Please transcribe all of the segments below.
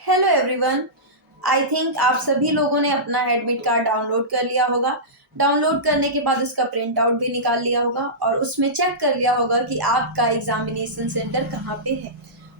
Hello everyone. I think आप सभी लोगों ने अपना एडमिट कार्ड डाउनलोड कर लिया होगा। डाउनलोड करने के बाद उसका प्रिंट आउट भी निकाल लिया होगा और उसमें चेक कर लिया होगा कि आपका एग्जामिनेशन सेंटर कहाँ पे है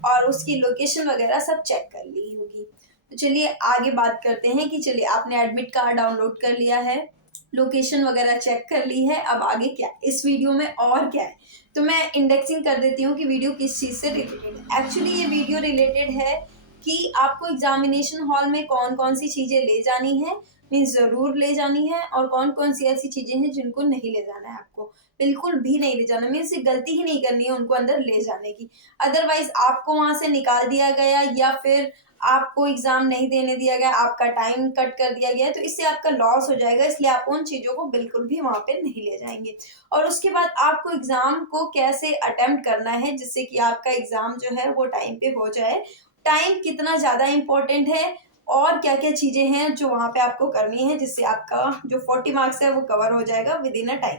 और उसकी लोकेशन वगैरह सब चेक कर ली होगी। तो चलिए आगे बात करते हैं कि चलिए आपने एडमिट कार्ड डाउनलोड कर लिया है, लोकेशन वगैरह चेक कर ली है, अब आगे क्या इस वीडियो में और क्या है। तो मैं इंडेक्सिंग कर देती हूँ कि वीडियो किस चीज़ से रिलेटेड है। एक्चुअली ये वीडियो रिलेटेड है कि आपको एग्जामिनेशन हॉल में कौन कौन सी चीज़ें ले जानी है, मीन्स ज़रूर ले जानी है, और कौन कौन सी ऐसी चीज़ें हैं जिनको नहीं ले जाना है, आपको बिल्कुल भी नहीं ले जाना, मीन्स गलती ही नहीं करनी है उनको अंदर ले जाने की। अदरवाइज आपको वहाँ से निकाल दिया गया या फिर आपको एग्ज़ाम नहीं देने दिया गया, आपका टाइम कट कर दिया गया, तो इससे आपका लॉस हो जाएगा। इसलिए आप उन चीज़ों को बिल्कुल भी वहाँ पे नहीं ले जाएंगे। और उसके बाद आपको एग्ज़ाम को कैसे अटेम्प्ट करना है जिससे कि आपका एग्ज़ाम जो है वो टाइम पे हो जाए, टाइम कितना ज़्यादा इम्पोर्टेंट है और क्या क्या चीज़ें हैं जो वहाँ पे आपको करनी है जिससे आपका जो 40 मार्क्स है वो कवर हो जाएगा विद इन अ टाइम।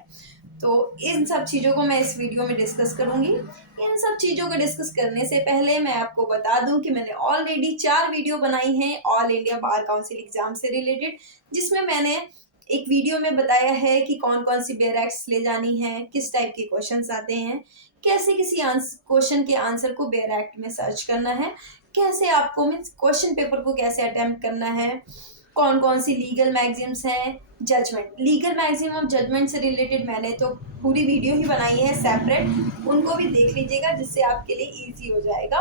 तो इन सब चीज़ों को मैं इस वीडियो में डिस्कस करूँगी। इन सब चीज़ों को डिस्कस करने से पहले मैं आपको बता दूं कि मैंने ऑलरेडी 4 वीडियो बनाई हैं all India bar council exam से रिलेटेड, जिसमें मैंने एक वीडियो में बताया है कि कौन कौन सी बेयर एक्ट्स ले जानी है, किस टाइप के क्वेश्चंस आते हैं, कैसे किसी क्वेश्चन के आंसर को बेयर एक्ट में सर्च करना है, कैसे आपको मीन्स क्वेश्चन पेपर को कैसे अटेम्प्ट करना है, कौन कौन सी लीगल मैगजीम्स हैं, जजमेंट लीगल मैगजीम और जजमेंट से रिलेटेड मैंने तो पूरी वीडियो ही बनाई है सेपरेट, उनको भी देख लीजिएगा जिससे आपके लिए ईजी हो जाएगा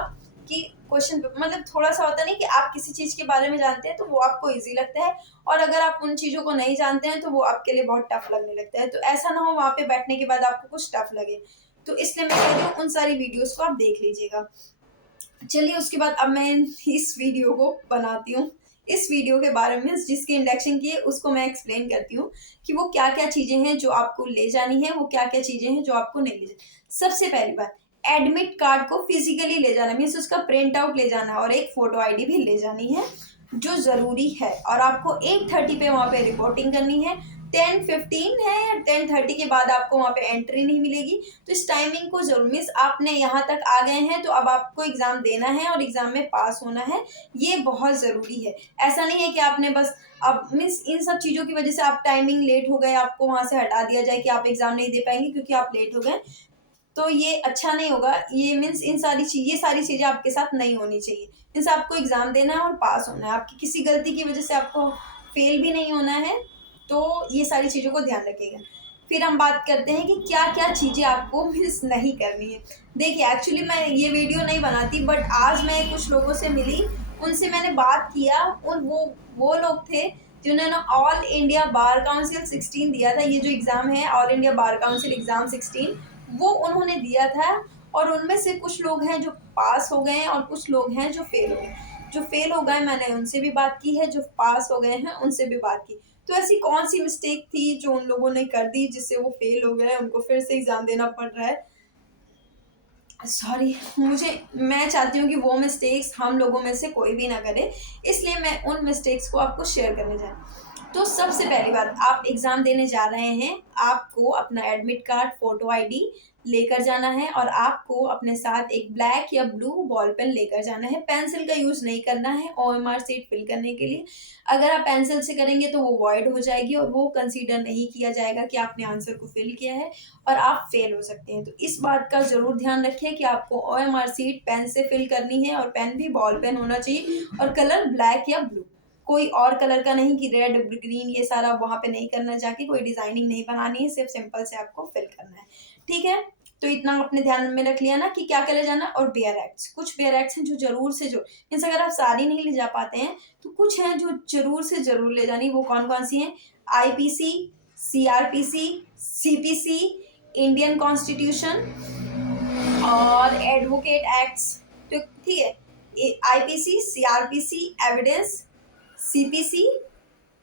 कि क्वेश्चन मतलब थोड़ा सा होता नहीं कि आप किसी चीज़ के बारे में जानते हैं तो वो आपको ईजी लगता है, और अगर आप उन चीज़ों को नहीं जानते हैं तो वो आपके लिए बहुत टफ लगने लगता है। तो ऐसा ना हो वहाँ पे बैठने के बाद आपको कुछ टफ लगे, तो इसलिए मैं कह रही हूँ उन सारी वीडियोस को आप देख लीजिएगा। चलिए उसके बाद अब मैं इस वीडियो को बनाती हूँ। इस वीडियो के बारे में जिसकी इंडक्शन की है उसको मैं एक्सप्लेन करती हूँ कि वो क्या क्या चीज़ें हैं जो आपको ले जानी है, वो क्या क्या चीज़ें हैं जो आपको नहीं ले जानी। सबसे पहली बात, एडमिट कार्ड को फिजिकली ले जाना, मीन्स उसका प्रिंट आउट ले जाना और एक फ़ोटो आईडी भी ले जानी है जो ज़रूरी है, और आपको 8:30 पे वहाँ पे रिपोर्टिंग करनी है। 10:15 है या 10:30 के बाद आपको वहाँ पे एंट्री नहीं मिलेगी। तो इस टाइमिंग को जरूर, मीन्स आपने यहाँ तक आ गए हैं तो अब आपको एग्ज़ाम देना है और एग्ज़ाम में पास होना है, ये बहुत ज़रूरी है। ऐसा नहीं है कि आपने बस अब मीन्स इन सब चीज़ों की वजह से आप टाइमिंग लेट हो गए, आपको वहाँ से हटा दिया जाए कि आप एग्ज़ाम नहीं दे पाएंगे क्योंकि आप लेट हो गए, तो ये अच्छा नहीं होगा। ये मीन्स ये सारी चीज़ें आपके साथ नहीं होनी चाहिए। मीन्स आपको एग्ज़ाम देना है और पास होना है, आपकी किसी गलती की वजह से आपको फेल भी नहीं होना है। तो ये सारी चीज़ों को ध्यान रखिएगा। फिर हम बात करते हैं कि क्या क्या चीज़ें आपको मिस नहीं करनी है। देखिए एक्चुअली मैं ये वीडियो नहीं बनाती, बट आज मैं कुछ लोगों से मिली, उनसे मैंने बात किया, उन वो लोग थे जिन्होंने ऑल इंडिया बार काउंसिल 16 दिया था। ये जो एग्ज़ाम है all India bar council exam 16, वो उन्होंने दिया था, और उनमें से कुछ लोग हैं जो पास हो गए हैं और कुछ लोग हैं जो फेल हो गए। जो फेल हो गए मैंने उनसे भी बात की है, जो पास हो गए हैं उनसे भी बात की। तो ऐसी कौन सी मिस्टेक थी जो उन लोगों ने कर दी जिससे वो फेल हो गए, उनको फिर से एग्ज़ाम देना पड़ रहा है। सॉरी, मैं चाहती हूँ कि वो मिस्टेक्स हम लोगों में से कोई भी ना करे, इसलिए मैं उन मिस्टेक्स को आपको शेयर करने जा रही हूँ। तो सबसे पहली बात, आप एग्ज़ाम देने जा रहे हैं, आपको अपना एडमिट कार्ड, फ़ोटो आईडी लेकर जाना है, और आपको अपने साथ एक ब्लैक या ब्लू बॉल पेन लेकर जाना है। पेंसिल का यूज़ नहीं करना है ओएमआर शीट फिल करने के लिए। अगर आप पेंसिल से करेंगे तो वो वॉइड हो जाएगी और वो कंसीडर नहीं किया जाएगा कि आपने आंसर को फिल किया है, और आप फेल हो सकते हैं। तो इस बात का ज़रूर ध्यान रखिए कि आपको ओएमआर शीट पेन से फिल करनी है, और पेन भी बॉल पेन होना चाहिए, और कलर ब्लैक या ब्लू, कोई और कलर का नहीं कि रेड ग्रीन ये सारा वहाँ पे नहीं करना, जाके कोई डिजाइनिंग नहीं बनानी है, सिर्फ सिंपल से आपको फिल करना है। ठीक है, तो इतना अपने ध्यान में रख लिया ना कि क्या क्या ले जाना। और बेयर एक्ट्स, कुछ बेयर एक्ट्स हैं जो जरूर से जरूर, मीन्स अगर आप सारी नहीं ले जा पाते हैं तो कुछ हैं जो जरूर से जरूर ले जानी। वो कौन कौन सी हैं? IPC, CrPC, CPC, Indian constitution और एडवोकेट एक्ट्स। तो ठीक है, IPC, CrPC, evidence, CPC,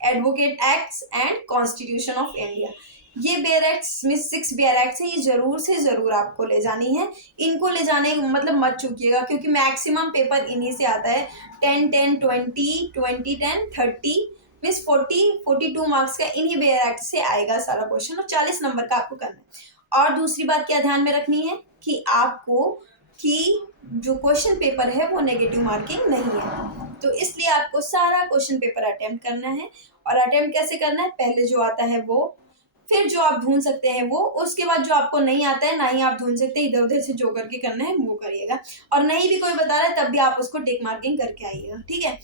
advocate acts and constitution of India, ये बेयर एक्ट्स में 6 बेयर एक्ट्स हैं, ये जरूर से जरूर आपको ले जानी है। इनको ले जाने मतलब मत चूकिएगा, क्योंकि मैक्सिमम पेपर इन्हीं से आता है। 10 10 20 20 10 30 मीन्स 42 मार्क्स का इन्हीं बेयर एक्ट से आएगा सारा क्वेश्चन, और 40 नंबर का आपको करना है। और दूसरी बात क्या ध्यान में रखनी है कि आपको कि जो क्वेश्चन पेपर है वो नेगेटिव मार्किंग नहीं है। तो इसलिए आपको सारा क्वेश्चन पेपर अटेम्प्ट करना है। और अटेम्प्ट कैसे करना है, पहले जो आता है वो, फिर जो आप ढूंढ सकते हैं वो, उसके बाद जो आपको नहीं आता है ना ही आप ढूंढ सकते हैं, इधर उधर से जो करके करना है वो करिएगा। और नहीं भी कोई बता रहा है तब भी आप उसको टिक मार्किंग करके आइएगा, ठीक है।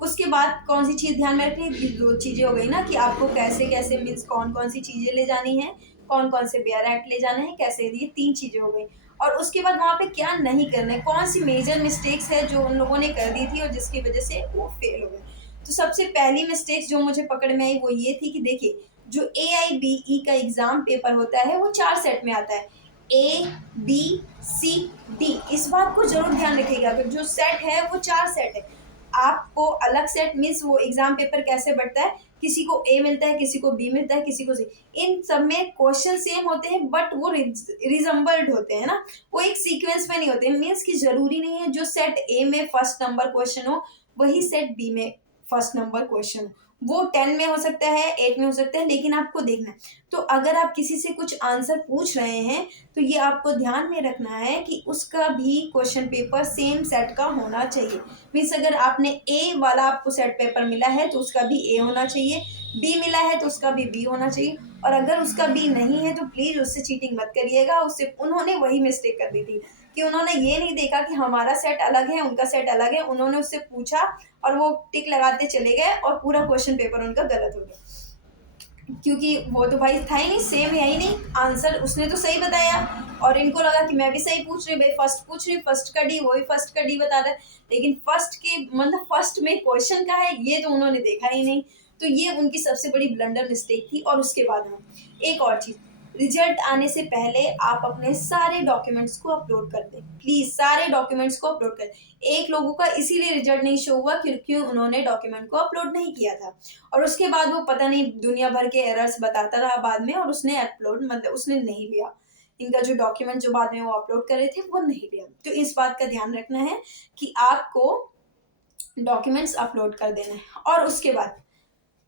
उसके बाद कौन सी चीज़ ध्यान में रखनी है, दो चीज़ें हो गई ना, कि आपको कैसे कैसे मीन्स कौन कौन सी चीज़ें ले जानी है, कौन कौन से बेयर एक्ट ले जाना है, कैसे, ये 3 चीज़ें हो गई। और उसके बाद वहाँ पे क्या नहीं करना है, कौन सी मेजर मिस्टेक्स है जो उन लोगों ने कर दी थी और जिसकी वजह से वो फेल हो गए। तो सबसे पहली मिस्टेक्स जो मुझे पकड़ में आई वो ये थी कि देखिए, जो AIBE का एग्ज़ाम पेपर होता है वो 4 सेट में आता है, ABCD। इस बात को ज़रूर ध्यान रखिएगा कि जो सेट है वो 4 सेट है। आपको अलग सेट मीन्स वो एग्ज़ाम पेपर कैसे बढ़ता है, किसी को A मिलता है, किसी को B मिलता है, किसी को C। इन सब में क्वेश्चन सेम होते हैं बट वो रिजम्बल्ड होते हैं ना, वो एक सीक्वेंस में नहीं होते। मीन्स कि ज़रूरी नहीं है जो सेट A में फर्स्ट नंबर क्वेश्चन हो वही सेट B में फर्स्ट नंबर क्वेश्चन हो। वो 10 में हो सकता है, 8 में हो सकता है, लेकिन आपको देखना है। तो अगर आप किसी से कुछ आंसर पूछ रहे हैं तो ये आपको ध्यान में रखना है कि उसका भी क्वेश्चन पेपर सेम सेट का होना चाहिए। मीन्स अगर आपने A वाला आपको सेट पेपर मिला है तो उसका भी A होना चाहिए, B मिला है तो उसका भी B होना चाहिए। और अगर उसका B नहीं है तो प्लीज़ उससे चीटिंग मत करिएगा। उससे उन्होंने वही मिस्टेक कर दी थी कि उन्होंने ये नहीं देखा कि हमारा सेट अलग है, उनका सेट अलग है। उन्होंने उससे पूछा और वो टिक लगाते चले गए और पूरा क्वेश्चन पेपर उनका गलत हो गया, क्योंकि वो तो भाई था ही नहीं, सेम है ही नहीं आंसर। उसने तो सही बताया और इनको लगा कि मैं भी सही पूछ रही, भाई फर्स्ट पूछ रही, फर्स्ट का डी, वो भी फर्स्ट का डी बता रहा है, लेकिन फर्स्ट के मतलब फर्स्ट में क्वेश्चन का है ये तो उन्होंने देखा ही नहीं। तो ये उनकी सबसे बड़ी ब्लंडर मिस्टेक थी। और उसके बाद हाँ, एक और चीज़, रिजल्ट आने से पहले आप अपने सारे डॉक्यूमेंट्स को अपलोड कर दें, प्लीज़ सारे डॉक्यूमेंट्स को अपलोड कर दें। एक लोगों का इसीलिए रिजल्ट नहीं शो हुआ क्योंकि उन्होंने डॉक्यूमेंट को अपलोड नहीं किया था, और उसके बाद वो पता नहीं दुनिया भर के एरर्स बताता रहा बाद में, और उसने अपलोड मतलब उसने नहीं लिया, इनका जो डॉक्यूमेंट जो बाद में वो अपलोड कर रहे थे वो नहीं लिया। तो इस बात का ध्यान रखना है कि आपको डॉक्यूमेंट्स अपलोड कर देना है। और उसके बाद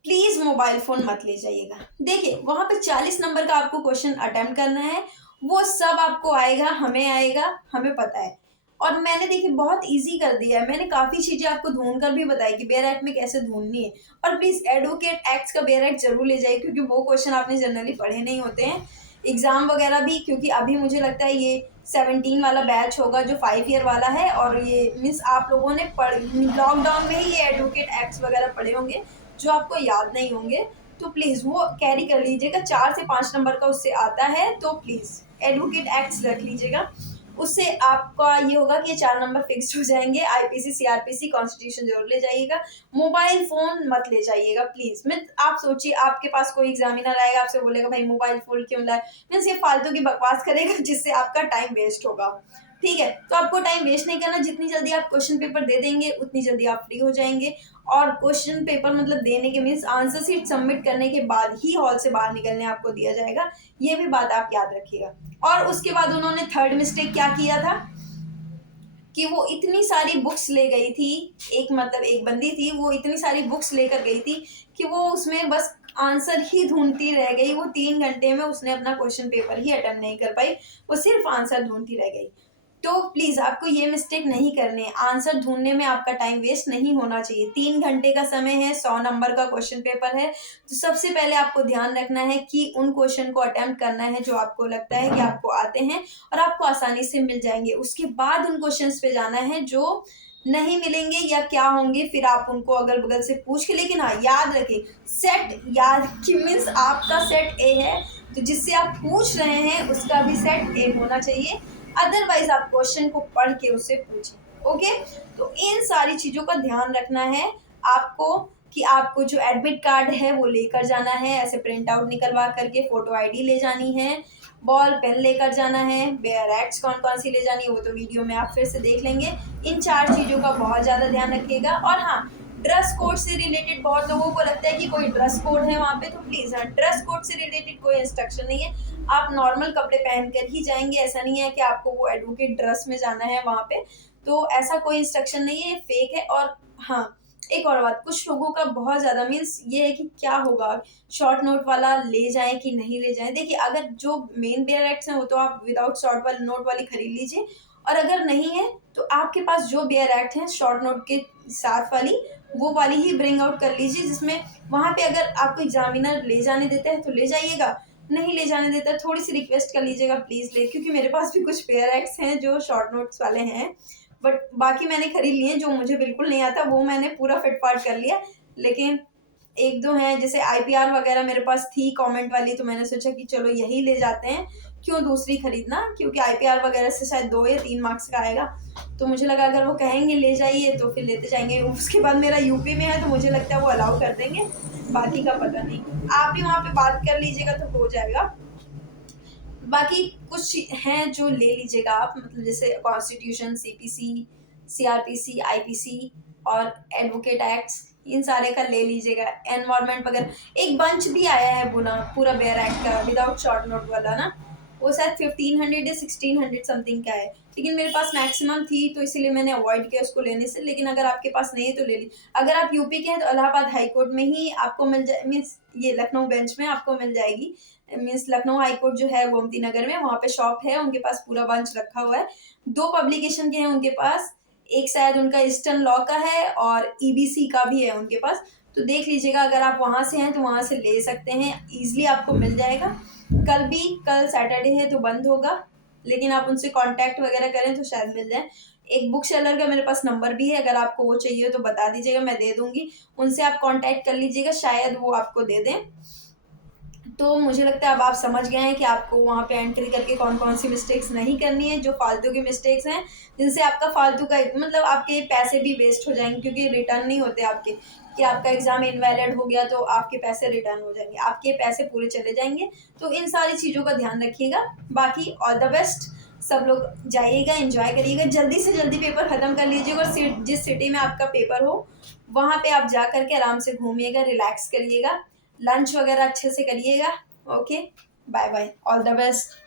प्लीज मोबाइल फोन मत ले जाइएगा। देखिए वहां पे 40 नंबर का आपको क्वेश्चन अटेम्प्ट करना है, वो सब आपको आएगा, हमें आएगा, हमें पता है। और मैंने देखिए बहुत इजी कर दिया है, मैंने काफ़ी चीज़ें आपको ढूंढ कर भी बताई कि बेयर एक्ट में कैसे ढूंढनी है। और प्लीज़ एडवोकेट एक्ट का बेयर एक्ट जरूर ले जाइए, क्योंकि वो क्वेश्चन आपने जनरली पढ़े नहीं होते हैं एग्ज़ाम वगैरह भी, क्योंकि अभी मुझे लगता है ये 17 वाला बैच होगा जो 5 ईयर वाला है। और ये मीन्स आप लोगों ने लॉकडाउन में ही ये एडवोकेट एक्ट्स वगैरह पढ़े होंगे जो आपको याद नहीं होंगे। तो प्लीज़ वो कैरी कर लीजिएगा, 4 से 5 नंबर का उससे आता है, तो प्लीज़ एडवोकेट एक्ट्स रख लीजिएगा। उससे आपका ये होगा कि ये 4 नंबर फिक्स्ड हो जाएंगे। IPC CRPC कॉन्स्टिट्यूशन जरूर ले जाइएगा, मोबाइल फ़ोन मत ले जाइएगा प्लीज़। मीन आप सोचिए आपके पास कोई एग्जामिनर आएगा, आपसे बोलेगा भाई मोबाइल फ़ोन क्यों लाए, मीन्स ये फालतू की बकवास करेगा जिससे आपका टाइम वेस्ट होगा, ठीक है। तो आपको टाइम वेस्ट नहीं करना, जितनी जल्दी आप क्वेश्चन पेपर दे देंगे उतनी जल्दी आप फ्री हो जाएंगे। और क्वेश्चन पेपर मतलब देने के मीन्स आंसर शीट सबमिट करने के बाद ही हॉल से बाहर निकलने आपको दिया जाएगा, ये भी बात आप याद रखिएगा। और उसके बाद उन्होंने थर्ड मिस्टेक क्या किया था कि वो इतनी सारी बुक्स ले गई थी, एक मतलब एक बंदी थी वो इतनी सारी बुक्स लेकर गई थी कि वो उसमें बस आंसर ही ढूंढती रह गई। वो 3 घंटे में उसने अपना क्वेश्चन पेपर ही अटेम्प्ट नहीं कर पाई, वो सिर्फ आंसर ढूंढती रह गई। तो प्लीज़ आपको ये मिस्टेक नहीं करनी है, आंसर ढूंढने में आपका टाइम वेस्ट नहीं होना चाहिए। 3 घंटे का समय है, 100 नंबर का क्वेश्चन पेपर है। तो सबसे पहले आपको ध्यान रखना है कि उन क्वेश्चन को अटेम्प्ट करना है जो आपको लगता है कि आपको आते हैं और आपको आसानी से मिल जाएंगे। उसके बाद उन क्वेश्चंस पे जाना है जो नहीं मिलेंगे या क्या होंगे, फिर आप उनको अगल बगल से पूछ के। लेकिन हाँ याद रखें, सेट याद कि मीन्स आपका सेट ए है तो जिससे आप पूछ रहे हैं उसका भी सेट ए होना चाहिए, अदरवाइज आप क्वेश्चन को पढ़ के उससे पूछें। ओके, तो इन सारी चीज़ों का ध्यान रखना है आपको कि आपको जो एडमिट कार्ड है वो लेकर जाना है, ऐसे प्रिंट आउट निकलवा करके, फोटो ID ले जानी है, बॉल पेन लेकर जाना है, बेयर एक्ट्स कौन कौन सी ले जानी है वो तो वीडियो में आप फिर से देख लेंगे। इन 4 चीज़ों का बहुत ज़्यादा ध्यान रखिएगा। और हाँ, ड्रेस कोड से रिलेटेड बहुत लोगों को लगता है कि कोई ड्रेस कोड है वहाँ पे, तो प्लीज़ हाँ, ड्रेस कोड से रिलेटेड कोई इंस्ट्रक्शन नहीं है। आप नॉर्मल कपड़े पहन कर ही जाएंगे, ऐसा नहीं है कि आपको वो एडवोकेट ड्रेस में जाना है वहाँ पे, तो ऐसा कोई इंस्ट्रक्शन नहीं है, फेक है। और हाँ, एक और बात, कुछ लोगों का बहुत ज़्यादा मीन्स ये है कि क्या होगा, शॉर्ट नोट वाला ले जाएं कि नहीं ले जाएं। देखिए अगर जो मेन बेयर एक्ट्स हैं वो तो आप विदाउट शॉर्ट वाले नोट वाली खरीद लीजिए, और अगर नहीं है तो आपके पास जो बेयर एक्ट है शॉर्ट नोट के साथ वाली, वो वाली ही ब्रिंग आउट कर लीजिए, जिसमें वहाँ पे अगर आपको एग्जामिनर ले जाने देता है तो ले जाइएगा, नहीं ले जाने देता थोड़ी सी रिक्वेस्ट कर लीजिएगा प्लीज़ ले, क्योंकि मेरे पास भी कुछ पेयर एक्ट्स हैं जो शॉर्ट नोट्स वाले हैं, बट बाकी मैंने खरीद लिए। जो मुझे बिल्कुल नहीं आता वो मैंने पूरा फिटफाट कर लिया, लेकिन एक दो हैं जैसे आईपीआर वगैरह मेरे पास थी कमेंट वाली, तो मैंने सोचा कि चलो यही ले जाते हैं, क्यों दूसरी खरीदना, क्योंकि आईपीआर वगैरह से शायद 2 या 3 मार्क्स का आएगा। तो मुझे लगा अगर वो कहेंगे ले जाइए तो फिर लेते जाएंगे। उसके बाद मेरा यूपी में है तो मुझे लगता है वो अलाउ कर देंगे, बाकी का पता नहीं। आप भी वहाँ पे बात कर लीजिएगा तो हो जाएगा। बाकी कुछ हैं जो ले लीजिएगा आप, मतलब जैसे कॉन्स्टिट्यूशन, सीपीसी, सीआरपीसी, आईपीसी और एडवोकेट एक्ट्स, इन सारे का ले लीजिएगा। एनवायरमेंट वगैरह एक बंच भी आया है बुना पूरा बेयर एक्ट का विदाउट शॉर्ट नोट वाला ना, वो शायद 1500 या 1600 समथिंग का है, लेकिन मेरे पास मैक्सिमम थी तो इसीलिए मैंने अवॉइड किया उसको लेने से। लेकिन अगर आपके पास नहीं है तो ले ली। अगर आप यूपी के हैं तो इलाहाबाद हाई कोर्ट में ही आपको मिल जाए, मीन्स ये लखनऊ बेंच में आपको मिल जाएगी। मीन्स लखनऊ हाई कोर्ट जो है गोमती नगर में, वहाँ पे शॉप है, उनके पास पूरा बंच रखा हुआ है। 2 पब्लिकेशन के हैं उनके पास, एक शायद उनका ईस्टर्न लॉ का है और ईबीसी का भी है उनके पास। तो देख लीजिएगा, अगर आप वहाँ से हैं तो वहाँ से ले सकते हैं, ईजिली आपको मिल जाएगा। कल सैटरडे है तो बंद होगा, लेकिन आप उनसे कांटेक्ट वगैरह करें तो शायद मिल जाए। एक बुक सेलर का मेरे पास नंबर भी है, अगर आपको वो चाहिए तो बता दीजिएगा, मैं दे दूंगी। उनसे आप कांटेक्ट कर लीजिएगा, शायद वो आपको दे दें। तो मुझे लगता है अब आप समझ गए हैं कि आपको वहाँ पे एंट्री करके कौन कौन सी मिस्टेक्स नहीं करनी है, जो फालतू की मिस्टेक्स हैं जिनसे आपका फालतू का मतलब आपके पैसे भी वेस्ट हो जाएंगे, क्योंकि रिटर्न नहीं होते आपके, कि आपका एग्जाम इनवैलिड हो गया तो आपके पैसे रिटर्न हो जाएंगे, आपके पैसे पूरे चले जाएंगे। तो इन सारी चीज़ों का ध्यान रखिएगा। बाकी ऑल द बेस्ट, सब लोग जाइएगा, एंजॉय करिएगा, जल्दी से जल्दी पेपर ख़त्म कर लीजिएगा, और जिस सिटी में आपका पेपर हो वहाँ पे आप जा करके आराम से घूमिएगा, रिलैक्स करिएगा, लंच वगैरह अच्छे से करिएगा। Okay, bye bye, all the best.